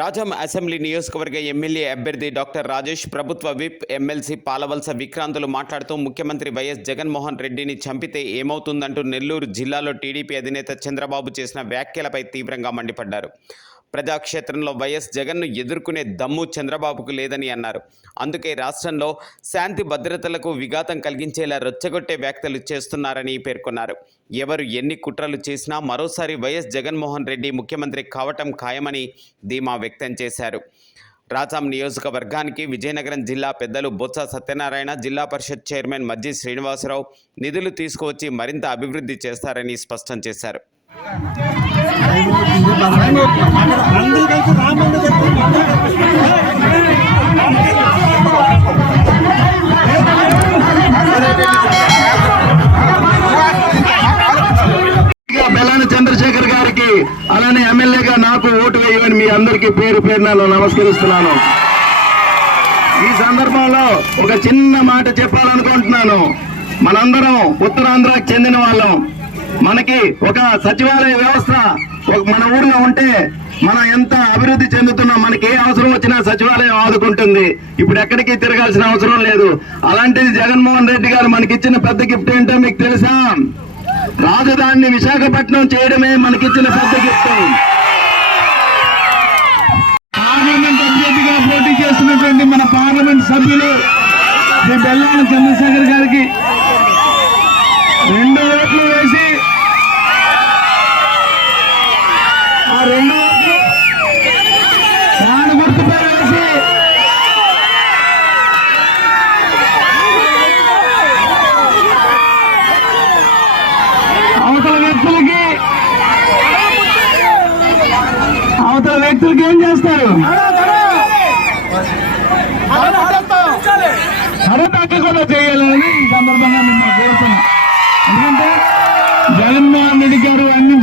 Rajam assembly నియోజకవర్గ MLA అభ్యర్థి doctor Rajesh, ప్రభుత్వ విప్ ఎమ్మెల్సీ పాలవలస విక్రాంతులు మాట్లాడుతూ ముఖ్యమంత్రి వైఎస్ జగన్మోహన్ రెడ్డిని చంపితే ఏమవుతుందంటూ నెల్లూరు జిల్లాలో టీడీపీ అధినేత చంద్రబాబు చేసిన వ్యాఖ్యలపై తీవ్రంగా మండిపడ్డారు. ప్రజాక్షేత్రంలో వైఎస్ జగన్ను ఎదుర్కొనే దమ్ము చంద్రబాబుకు లేదని అన్నారు. అందుకే రాష్ట్రంలో శాంతి భద్రతలకు విఘాతం కలిగించేలా రెచ్చగొట్టే వ్యాఖ్యలు చేస్తున్నారని పేర్కొన్నారు. ఎవరు ఎన్ని కుట్రలు చేసినా మరోసారి వైఎస్ జగన్మోహన్ రెడ్డి ముఖ్యమంత్రి కావటం ఖాయమని ధీమా వ్యక్తం చేశారు. రాజాం నియోజకవర్గానికి విజయనగరం జిల్లా పెద్దలు బొత్స సత్యనారాయణ, జిల్లా పరిషత్ చైర్మన్ మజ్జి శ్రీనివాసరావు నిధులు తీసుకువచ్చి మరింత అభివృద్ధి చేస్తారని స్పష్టం చేశారు. బెల్లాన చంద్రశేఖర్ గారికి, అలానే ఎమ్మెల్యేగా నాకు ఓటు వేయమని మీ అందరికీ పేరు పేరున నమస్కరిస్తున్నాను. ఈ సందర్భంలో ఒక చిన్న మాట చెప్పాలనుకుంటున్నాను. మనందరం ఉత్తరాంధ్రకు చెందిన వాళ్ళం. మనకి ఒక సచివాలయ వ్యవస్థ మన ఊర్లో ఉంటే మనం ఎంత అభివృద్ధి చెందుతున్నాం. మనకి ఏ అవసరం వచ్చినా సచివాలయం ఆదుకుంటుంది. ఇప్పుడు ఎక్కడికి తిరగాల్సిన అవసరం లేదు. అలాంటిది జగన్మోహన్ రెడ్డి గారు మనకిచ్చిన పెద్ద గిఫ్ట్ ఏంటో మీకు తెలుసా? రాజధానిని విశాఖపట్నం చేయడమే మనకిచ్చిన పెద్ద గిఫ్ట్. పార్లమెంట్ అభ్యర్థిగా పోటీ చేస్తున్నటువంటి మన పార్లమెంట్ సభ్యులు శ్రీ బెల్లాన చంద్రశేఖర్ గారికి 2 ఓట్లు వేసి ఆ 2 ఓట్లు ఫ్యాన్ గుర్తుపై వేసి అవతల వ్యక్తులకి ఏం చేస్తారు? హరతాక కూడా చేయాలని ఈ సందర్భంగా మిమ్మల్ని కోరుతున్నాను. ఎందుకంటే జగన్మోహన్ రెడ్డి గారు అన్ని